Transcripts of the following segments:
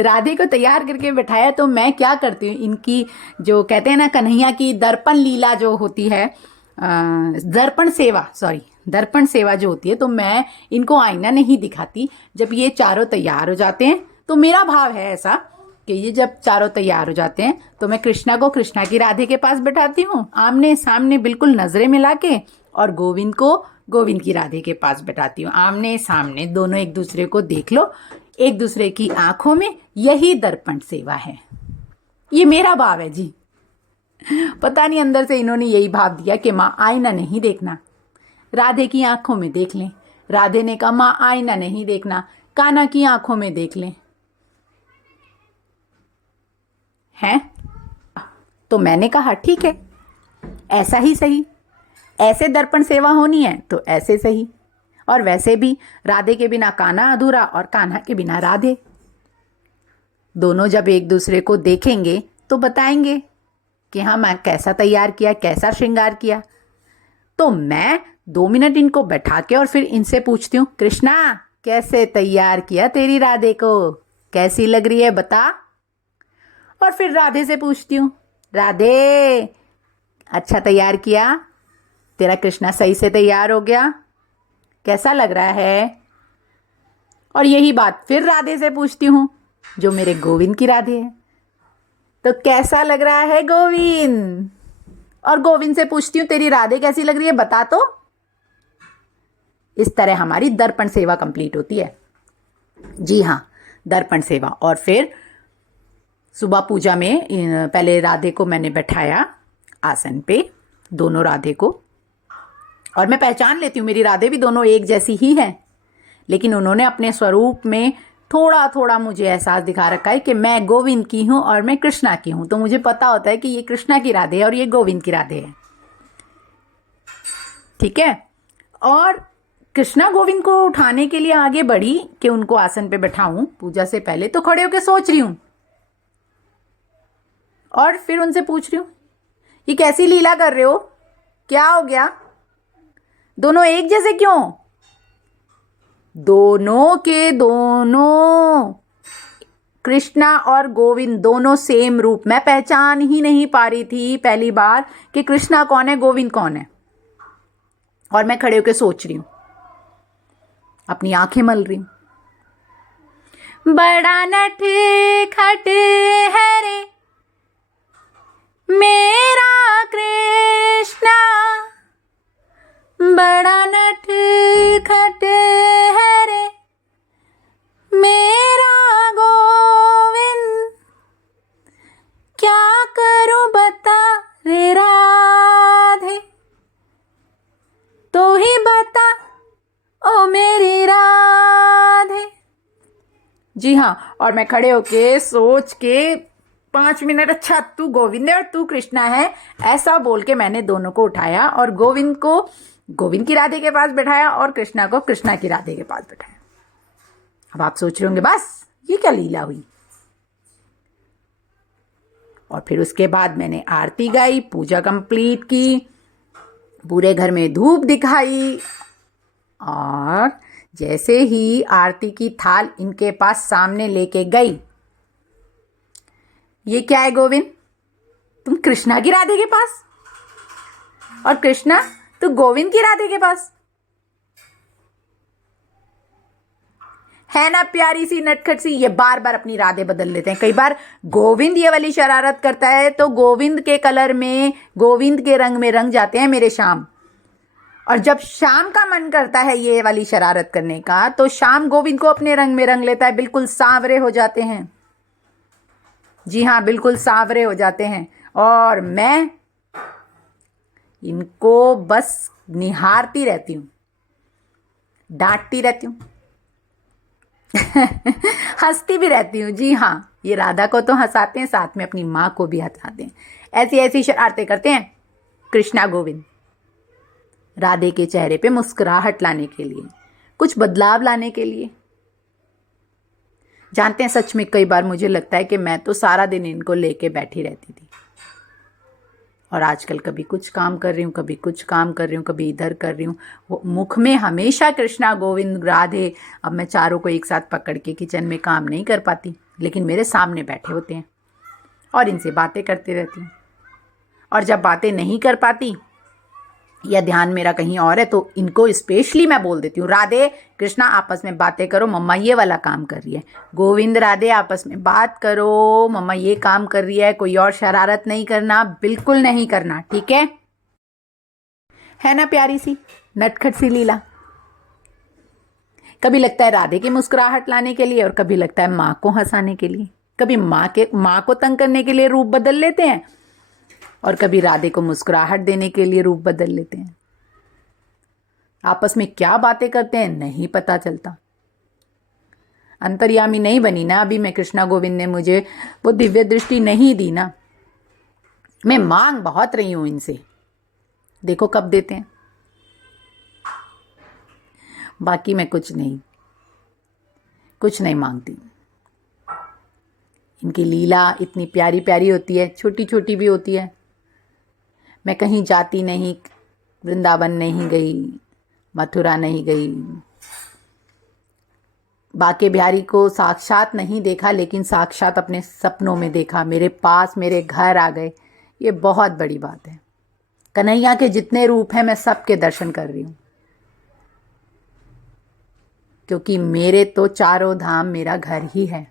राधे को तैयार करके बैठाया, तो मैं क्या करती हूँ, इनकी जो कहते हैं ना कन्हैया की दर्पण लीला जो होती है, दर्पण सेवा, सॉरी दर्पण सेवा जो होती है, तो मैं इनको आईना नहीं दिखाती। जब ये चारों तैयार हो जाते हैं तो मेरा भाव है ऐसा कि ये जब चारों तैयार हो जाते हैं तो मैं कृष्णा को कृष्णा की राधे के पास बैठाती हूँ आमने सामने बिल्कुल नजरें मिला के, और गोविंद को गोविंद की राधे के पास बैठाती हूँ आमने सामने, दोनों एक दूसरे को देख लो, एक दूसरे की आंखों में। यही दर्पण सेवा है, ये मेरा भाव है जी। पता नहीं अंदर से इन्होंने यही भाव दिया कि माँ आईना नहीं देखना, राधे की आंखों में देख लें। राधे ने कहा माँ आईना नहीं देखना, कान्हा की आंखों में देख लें। हैं? तो मैंने कहा ठीक है, ऐसा ही सही, ऐसे दर्पण सेवा होनी है तो ऐसे सही। और वैसे भी राधे के बिना कान्हा अधूरा और कान्हा के बिना राधे। दोनों जब एक दूसरे को देखेंगे तो बताएंगे कि हाँ मैं कैसा तैयार किया, कैसा श्रृंगार किया। तो मैं 2 मिनट इनको बैठा के और फिर इनसे पूछती हूँ, कृष्णा कैसे तैयार किया तेरी राधे को, कैसी लग रही है बता। और फिर राधे से पूछती हूँ, राधे अच्छा तैयार किया, तेरा कृष्णा सही से तैयार हो गया, कैसा लग रहा है। और यही बात फिर राधे से पूछती हूँ जो मेरे गोविंद की राधे है, तो कैसा लग रहा है गोविंद। और गोविंद से पूछती हूँ तेरी राधे कैसी लग रही है बता तो। इस तरह हमारी दर्पण सेवा कंप्लीट होती है। जी हाँ, दर्पण सेवा। और फिर सुबह पूजा में पहले राधे को मैंने बैठाया आसन पे, दोनों राधे को, और मैं पहचान लेती हूँ मेरी राधे भी दोनों एक जैसी ही है, लेकिन उन्होंने अपने स्वरूप में थोड़ा थोड़ा मुझे एहसास दिखा रखा है कि मैं गोविंद की हूँ और मैं कृष्णा की हूँ। तो मुझे पता होता है कि ये कृष्णा की राधे है और ये गोविंद की राधे है। ठीक है। और कृष्णा गोविंद को उठाने के लिए आगे बढ़ी कि उनको आसन पे बैठाऊं पूजा से पहले, तो खड़े होकर सोच रही हूं और फिर उनसे पूछ रही हूं ये कैसी लीला कर रहे हो, क्या हो गया, दोनों एक जैसे क्यों। दोनों के दोनों कृष्णा और गोविंद दोनों सेम रूप। मैं पहचान ही नहीं पा रही थी पहली बार कि कृष्णा कौन है गोविंद कौन है। और मैं खड़े होकर सोच रही हूं, अपनी आंखें मल रही हूं। बड़ा नट खट है रे मेरा कृष्णा, बड़ा नट खट है रे मेरा गोविंद, क्या करूं बता रे राधे, तो ही बता ओ मेरी राधे। जी हाँ, और मैं खड़े होके सोच के 5 मिनट, अच्छा तू गोविंद है और तू कृष्णा है, ऐसा बोल के मैंने दोनों को उठाया और गोविंद को गोविंद की राधे के पास बैठाया और कृष्णा को कृष्णा की राधे के पास बैठाया। अब आप सोच रहे होंगे बस ये क्या लीला हुई। और फिर उसके बाद मैंने आरती गाई, पूजा कंप्लीट की, पूरे घर में धूप दिखाई, और जैसे ही आरती की थाल इनके पास सामने लेके गई, ये क्या है गोविंद, तुम कृष्णा की राधे के पास, और कृष्णा तू गोविंद की राधे के पास। है ना प्यारी सी नटखट सी। ये बार बार अपनी राधे बदल लेते हैं। कई बार गोविंद ये वाली शरारत करता है तो गोविंद के कलर में, गोविंद के रंग में रंग जाते हैं मेरे श्याम, और जब शाम का मन करता है ये वाली शरारत करने का तो शाम गोविंद को अपने रंग में रंग लेता है, बिल्कुल सांवरे हो जाते हैं। जी हाँ, बिल्कुल सांवरे हो जाते हैं। और मैं इनको बस निहारती रहती हूँ, डांटती रहती हूँ हंसती भी रहती हूँ। जी हाँ, ये राधा को तो हंसाते हैं, साथ में अपनी माँ को भी हंसाते हैं। ऐसी ऐसी शरारतें करते हैं कृष्णा गोविंद, राधे के चेहरे पे मुस्कुराहट लाने के लिए, कुछ बदलाव लाने के लिए। जानते हैं सच में कई बार मुझे लगता है कि मैं तो सारा दिन इनको लेके बैठी रहती थी। और आजकल कभी कुछ काम कर रही हूँ, कभी कुछ काम कर रही हूँ, कभी इधर कर रही हूँ, वो मुख में हमेशा कृष्णा गोविंद राधे। अब मैं चारों को एक साथ पकड़ के किचन में काम नहीं कर पाती, लेकिन मेरे सामने बैठे होते हैं और इनसे बातें करती रहती हूँ। और जब बातें नहीं कर पाती या ध्यान मेरा कहीं और है तो इनको स्पेशली मैं बोल देती हूँ, राधे कृष्णा आपस में बातें करो, मम्मा ये वाला काम कर रही है। गोविंद राधे आपस में बात करो, मम्मा ये काम कर रही है। कोई और शरारत नहीं करना, बिल्कुल नहीं करना, ठीक है ना प्यारी सी नटखट सी लीला। कभी लगता है राधे की मुस्कुराहट लाने के लिए और कभी लगता है माँ को हंसाने के लिए। कभी माँ को तंग करने के लिए रूप बदल लेते हैं और कभी राधे को मुस्कुराहट देने के लिए रूप बदल लेते हैं। आपस में क्या बातें करते हैं नहीं पता चलता। अंतर्यामी नहीं बनी ना अभी मैं, कृष्णा गोविंद ने मुझे वो दिव्य दृष्टि नहीं दी ना। मैं मांग बहुत रही हूं इनसे, देखो कब देते हैं। बाकी मैं कुछ नहीं मांगती। इनकी लीला इतनी प्यारी प्यारी होती है, छोटी छोटी भी होती है। मैं कहीं जाती नहीं, वृंदावन नहीं गई, मथुरा नहीं गई, बाके बिहारी को साक्षात नहीं देखा, लेकिन साक्षात अपने सपनों में देखा, मेरे पास मेरे घर आ गए। ये बहुत बड़ी बात है। कन्हैया के जितने रूप हैं मैं सबके दर्शन कर रही हूँ, क्योंकि मेरे तो चारों धाम मेरा घर ही है।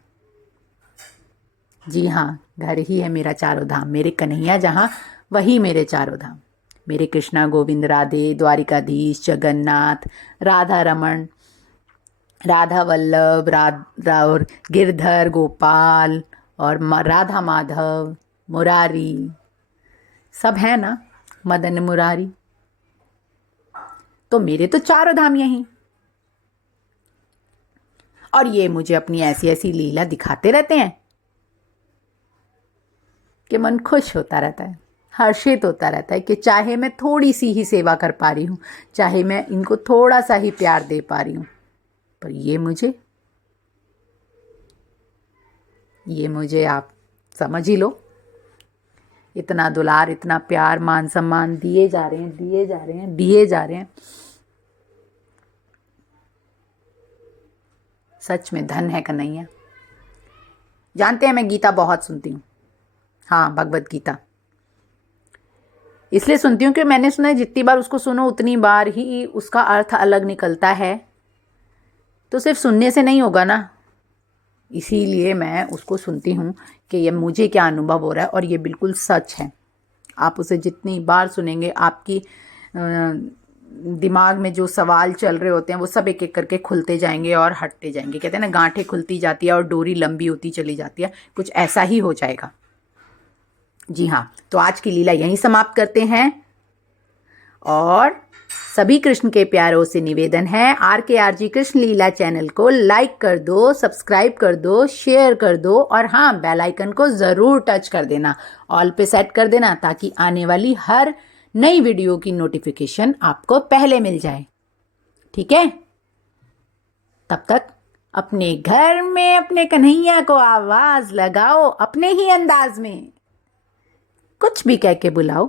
जी हाँ, घर ही है मेरा चारों धाम। मेरे कन्हैया जहाँ, वही मेरे चारों धाम। मेरे कृष्णा गोविंद राधे, द्वारिकाधीश, जगन्नाथ, राधा रमन, राधा वल्लभ, और गिरधर गोपाल और राधा माधव, मुरारी, सब है ना, मदन मुरारी। तो मेरे तो चारों धाम यहीं। और ये मुझे अपनी ऐसी ऐसी लीला दिखाते रहते हैं कि मन खुश होता रहता है, हर्षित होता रहता है कि चाहे मैं थोड़ी सी ही सेवा कर पा रही हूँ, चाहे मैं इनको थोड़ा सा ही प्यार दे पा रही हूँ, पर ये मुझे आप समझ ही लो, इतना दुलार, इतना प्यार, मान सम्मान दिए जा रहे हैं। सच में धन है कन्हैया। जानते हैं मैं गीता बहुत सुनती हूँ, हाँ भगवत गीता इसलिए सुनती हूँ कि मैंने सुना है जितनी बार उसको सुनो उतनी बार ही उसका अर्थ अलग निकलता है। तो सिर्फ सुनने से नहीं होगा ना, इसीलिए मैं उसको सुनती हूँ कि ये मुझे क्या अनुभव हो रहा है, और ये बिल्कुल सच है। आप उसे जितनी बार सुनेंगे, आपकी दिमाग में जो सवाल चल रहे होते हैं वो सब एक एक करके खुलते जाएंगे और हटते जाएंगे। कहते हैं ना, गांठें खुलती जाती है और डोरी लंबी होती चली जाती है, कुछ ऐसा ही हो जाएगा। जी हाँ, तो आज की लीला यहीं समाप्त करते हैं। और सभी कृष्ण के प्यारों से निवेदन है, RKRG कृष्ण लीला चैनल को लाइक कर दो, सब्सक्राइब कर दो, शेयर कर दो, और हाँ, बेल आइकन को ज़रूर टच कर देना, ऑल पे सेट कर देना, ताकि आने वाली हर नई वीडियो की नोटिफिकेशन आपको पहले मिल जाए। ठीक है? तब तक अपने घर में अपने कन्हैया को आवाज़ लगाओ, अपने ही अंदाज में कुछ भी कह के बुलाओ,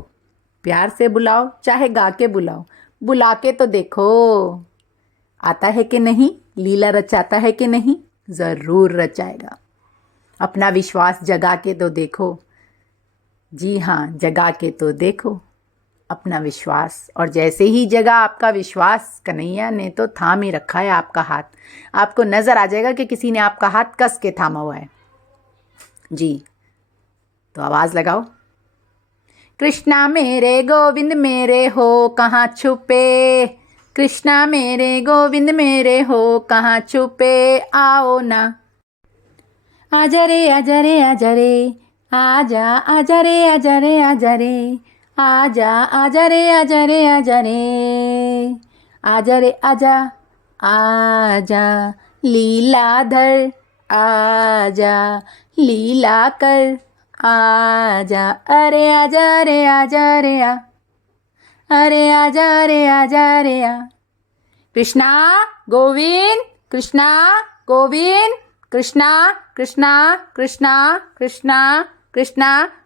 प्यार से बुलाओ, चाहे गा के बुलाओ, बुला के तो देखो आता है कि नहीं, लीला रचाता है कि नहीं। ज़रूर रचाएगा। अपना विश्वास जगा के तो देखो। जी हाँ, जगा के तो देखो अपना विश्वास। और जैसे ही जगा आपका विश्वास, कन्हैया ने तो थाम ही रखा है आपका हाथ। आपको नज़र आ जाएगा कि किसी ने आपका हाथ कस के थामा हुआ है। जी, तो आवाज़ लगाओ, कृष्णा मेरे गोविंद मेरे हो कहाँ छुपे, कृष्णा मेरे गोविंद मेरे हो कहाँ छुपे, आओ ना। आजा रे आजा रे आजा रे, आजा आजा रे आजा रे आजा रे, आजा आजा रे आजा रे आजा रे, आजा रे आजा, आजा लीलाधर, आजा लीला कर, आजा, अरे आजा रे आजा रे आ, अरे आजा रे आजा रे आ। कृष्णा गोविंद, कृष्णा गोविंद, कृष्णा कृष्णा कृष्णा कृष्णा कृष्णा